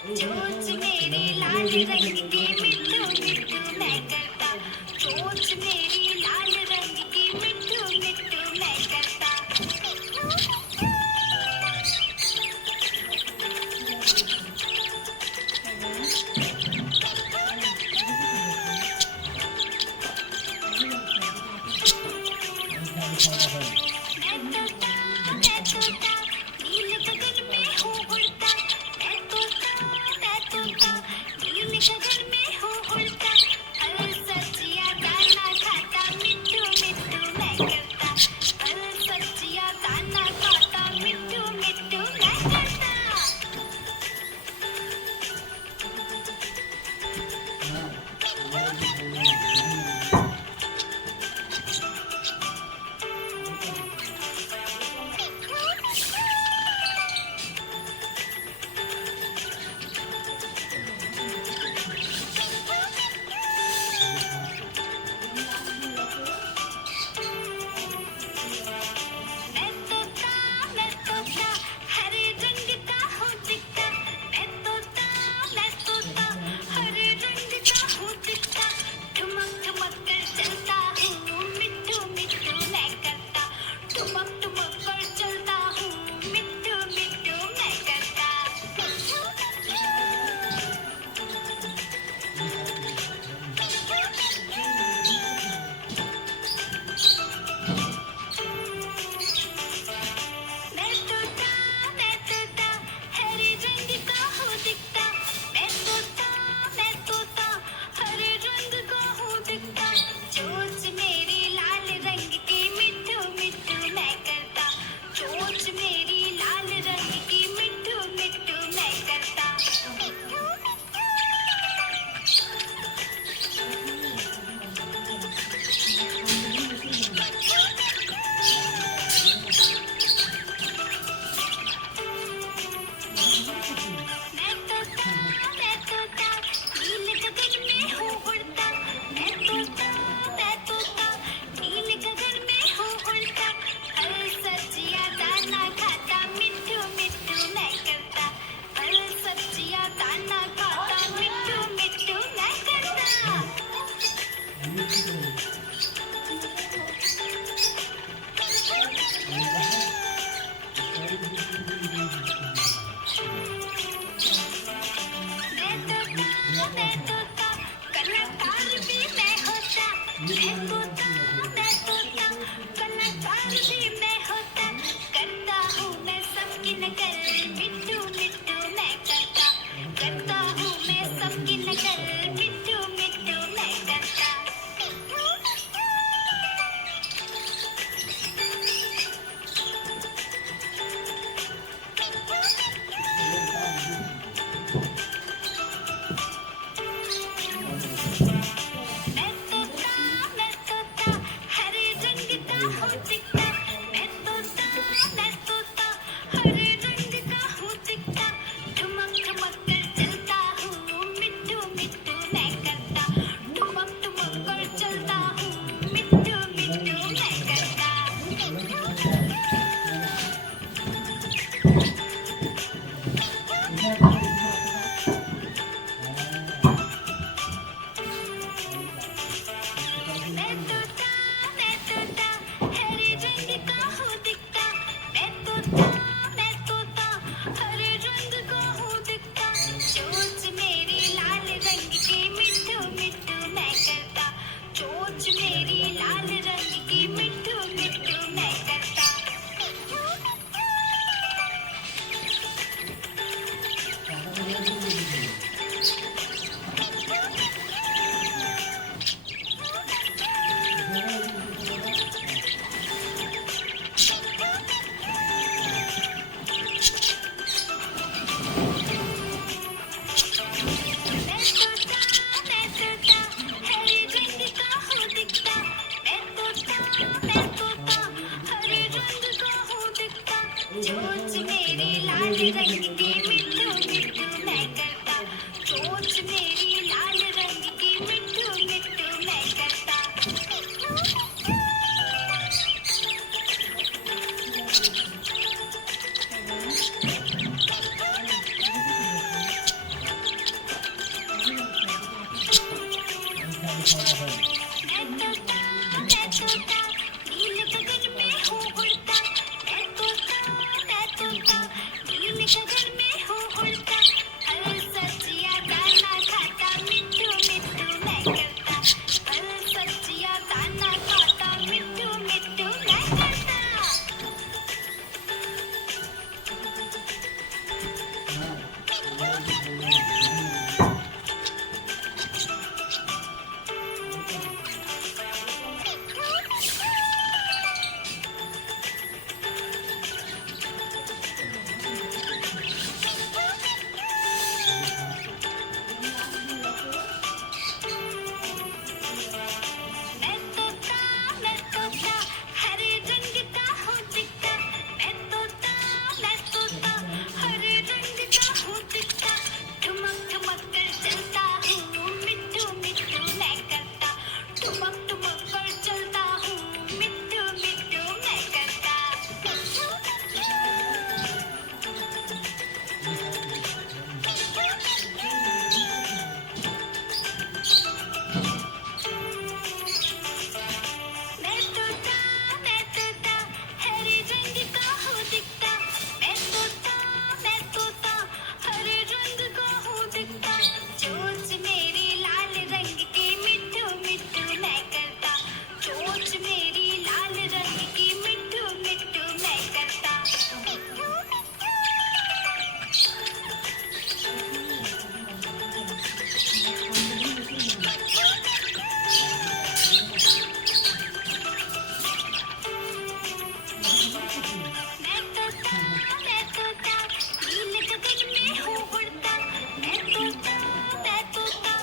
चोंच मेरी लाल रंग की मिट्ठू मिट्ठू मैं करता। चोंच मेरी लाल रंग की मिट्ठू मिट्ठू मैं करता। मैं तोता नील गगन में हूँ उड़ता। मैं तोता नील गगन में मैं तोता नील गगन में हूँ उड़ता। मैं तोता नील गगन में हूँ उड़ता। फल सब्जियाँ दाना खाता मिट्ठू मिट्ठू मैं करता। फल सब्जियाँ दाना खाता मिट्ठू मिट्ठू मैं करता। मैं तोता हरे रंग का हूँ दिखता। मैं तोता हरे रंग का हूँ दिखता। ठुमक ठुमक कर चलता हूँ मिट्ठू मिट्ठू मैं करता। ठुमक ठुमक कर चलता हूँ मिट्ठू मिट्ठू मैं करता। मैं तोता हरे रंग का हूँ दिखता। मैं तोता हरे रंग का हूँ दिखता। चोंच मेरी लाल रंग की मिट्ठू मिट्ठू मैं करता। चोंच मेरी लाल रंग की मिट्ठू मिट्ठू मैं करता। मैं तोता नील गगन में हूँ उड़ता। मैं तोता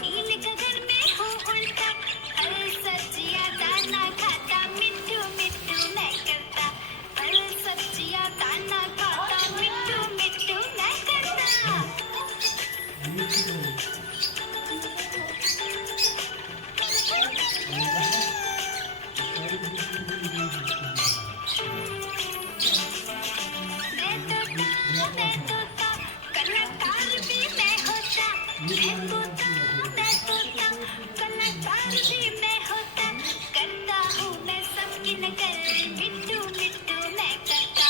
नील गगन में हूँ उड़ता। फल सब्जियाँ दाना खाता मिट्ठू मिट्ठू मैं करता। फल सब्जियाँ दाना खाता मिट्ठू मिट्ठू मैं करता। मैं तोता कलाकार भी मैं होता। मैं तोता कलाकार भी मैं होता। करता हूँ मैं सबकी नकल मिट्ठू मिट्ठू मैं करता।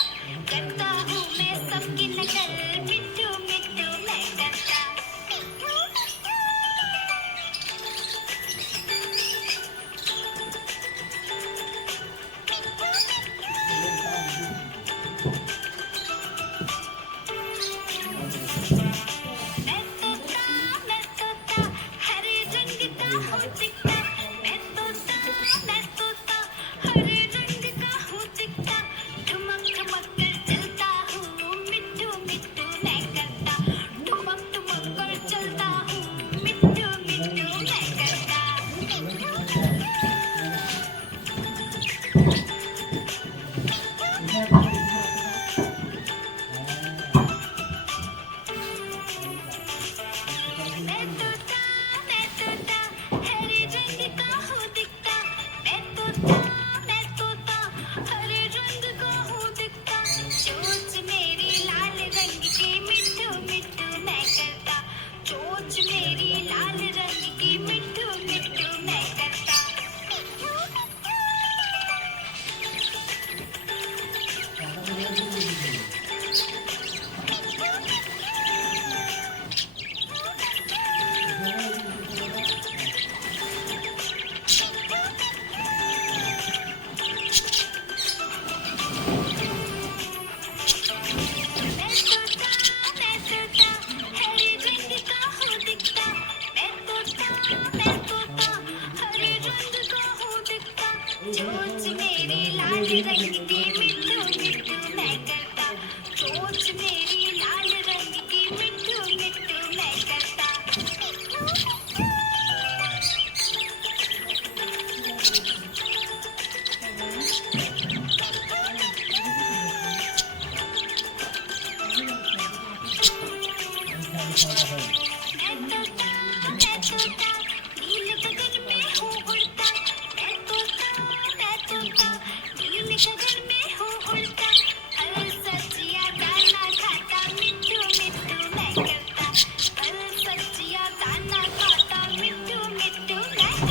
करता हूँ मैं सबकी नकल मिट्ठू मिट्ठू मैं करता। मैं तोता हरे रंग का हूँ दिखता। मैं तोता हरे रंग का हूँ दिखता। ठुमक ठुमक कर चलता हूँ मिट्ठू मिट्ठू मैं करता। ठुमक ठुमक कर चलता हूँ मिट्ठू मिट्ठू मैं करता। मैं तोता हरे रंग का हूँ दिखता। मैं तोता हरे रंग का हूँ दिखता। चोंच मेरी लाल रंग की मिट्ठू मिट्ठू मैं करता। चोंच मेरी लाल रंग की मिट्ठू मिट्ठू मैं करता। मैं तोता हरे रंग का हूँ दिखता। मैं तोता हरे रंग का हूँ दिखता। चोंच मेरी लाल रंग की मिट्ठू मिट्ठू मैं करता। चोंच मेरी लाल रंग की मिट्ठू मिट्ठू मैं करता। मैं तोता नील गगन में हूँ उड़ता। मैं तोता नील गगन में हूँ उड़ता। फल सब्जियाँ दाना खाता मिट्ठू मिट्ठू मैं करता। फल सब्जियाँ दाना खाता मिट्ठू मिट्ठू मैं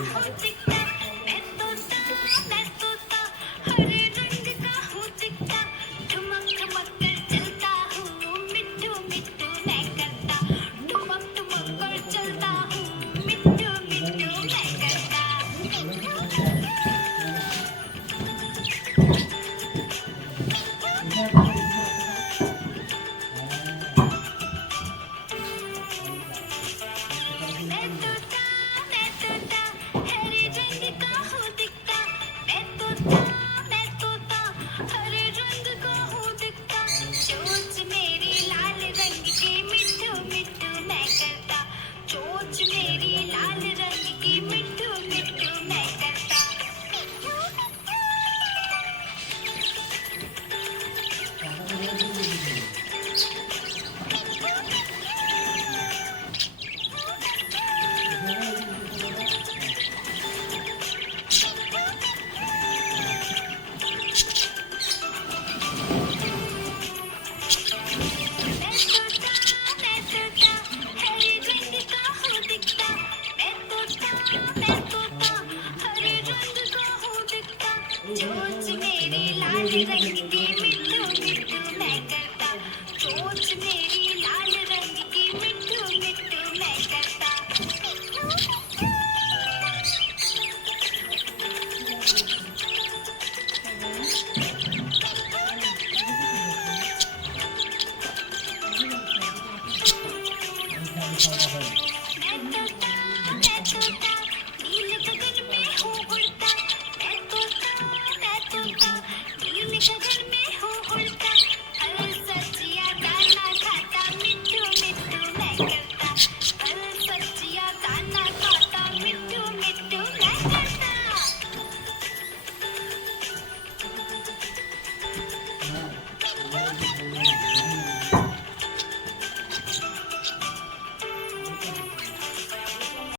हूँ दिखता, मैं तोता, हरे रंग का हूँ दिखता, ठुमक ठुमक कर चलता हूँ, मिट्ठू मिट्ठू मैं करता, ठुमक ठुमक कर चलता हूँ, मिट्ठू मिट्ठू मैं करता। मैं तोता, हरे रंग का हूँ दिखता, मैं तोता, हरे रंग का हूँ दिखता, चोंच मेरी लाल रंग की, मिट्ठू मिट्ठू मैं करता, चोंच मेरी लाल रंग की, मिट्ठू मिट्ठू मैं करता। मैं तोता, हरे रंग का हूँ दिखता, मैं तोता, हरे रंग का हूँ दिखता, चोंच मेरी लाल रंग की, मिट्ठू मिट्ठू मैं करता, चोंच मेरी लाल रंग की, मिट्ठू मिट्ठू मैं करता। खाना है।